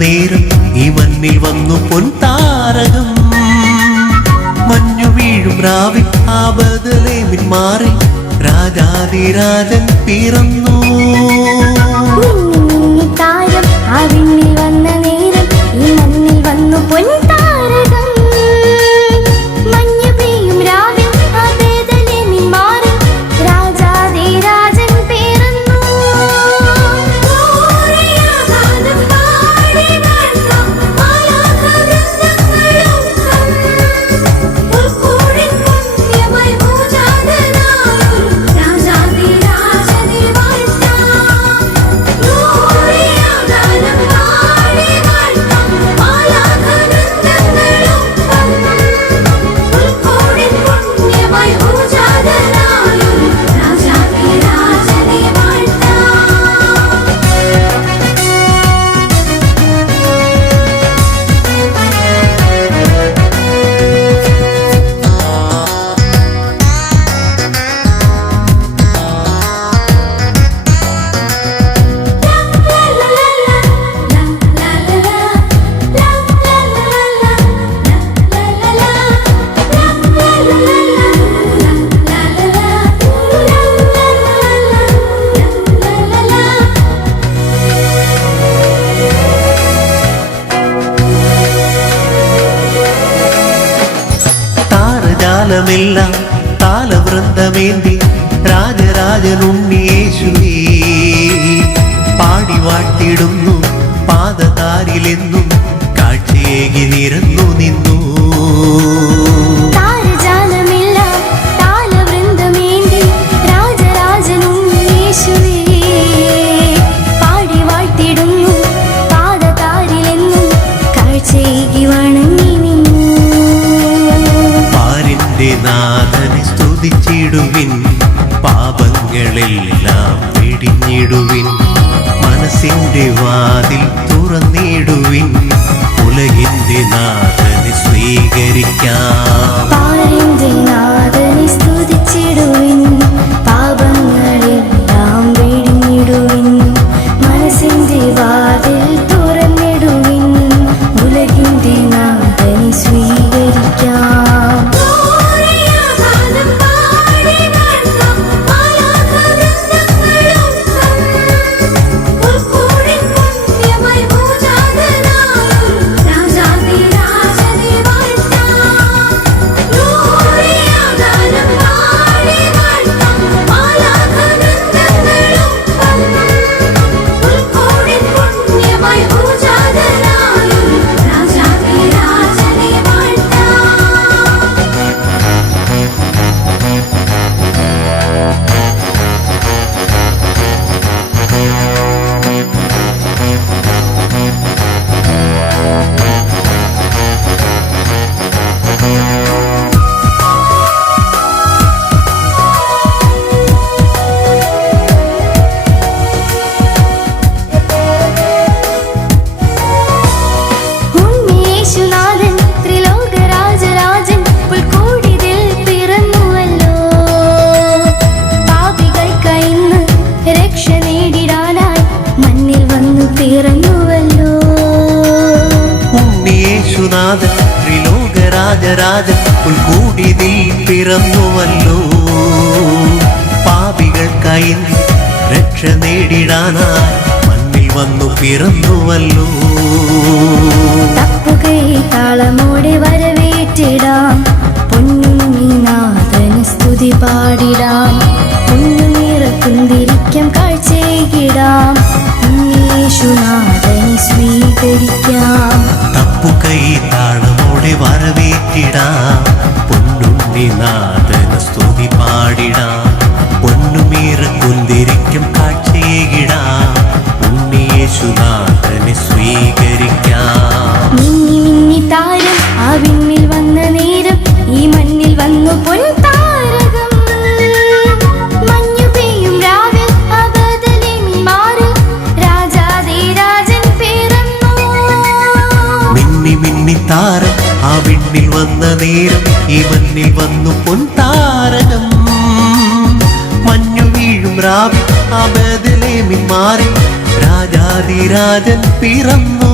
നേരം ഈ മണ്ണിൽ വന്നു പൊൻതാരകം. മഞ്ഞു വീഴും രാവിൽ ആ ബദലേമിൻ മാറി രാജാതിരാജൻ പിറന്നു. താരം ആ താരജാലമെല്ലാം താലവൃന്ദമേന്തി രാജരാജനുണ്ണിയേശുവേ പാടി വാട്ടിടുന്നു പാദതാരിലെന്നും കാഴ്ചയേകി നിരന്നു നിന്നു. സ്തുതിച്ചിടുവിൻ പാപങ്ങളെല്ലാം പിടിഞ്ഞിടുവിൻ മനസ്സിന്റെ വാതിൽ തുറന്നിടുവിൻ. ഉലകിന്റെ നാഥന് സ്വീകരിക്കാം. പിറന്നുവല്ലോ ഉണ്ണിയേശുനാഥൻ ത്രിലോകരാജരാജൻ ഉൾക്കൂടിതിൽ പിറന്നുവല്ലോ. പാപികൾക്കായി രക്ഷ നേടിടാനായി മണ്ണിൽ വന്നു പിറന്നുവല്ലോ. തപ്പുകൈ താളമോടെ വരവേറ്റിടാം. പൊന്നുണ്ണീനാഥന് സ്തുതി പാടിടാം. പൊന്നുനിറക്കുന്തിരിക്കം കാഴ്ചയിടാം. ഉണ്ണീശുനാഥനെ സ്വീകരിക്കാം. തപ്പുകൈ താളമോടെ വരവേറ്റിടാം. പൊന്നുണ്ണി നാഥന സ്തുതി പാടിടാം. പൊന്നുമീറ കുന്തിരിക്കും കാഴ്ചയിടാം ഉണ്ണി യേശുനാഥനെ സ്വീകരിക്കാം. മിന്നി മിന്നി താരം ആ വിണ്ണിൽ വന്ന നേരം ഈ മണ്ണിൽ വന്നു പൊൻതാരകം ആ വിണ്ണിൽ വന്ന നേരം ഈ മണ്ണിൽ വന്നു പൊൻ താരകം മഞ്ഞു വീഴും രാവി ആ ബദലേമിൻ മാറി രാജ രാജാതിരാജൻ പിറന്നു.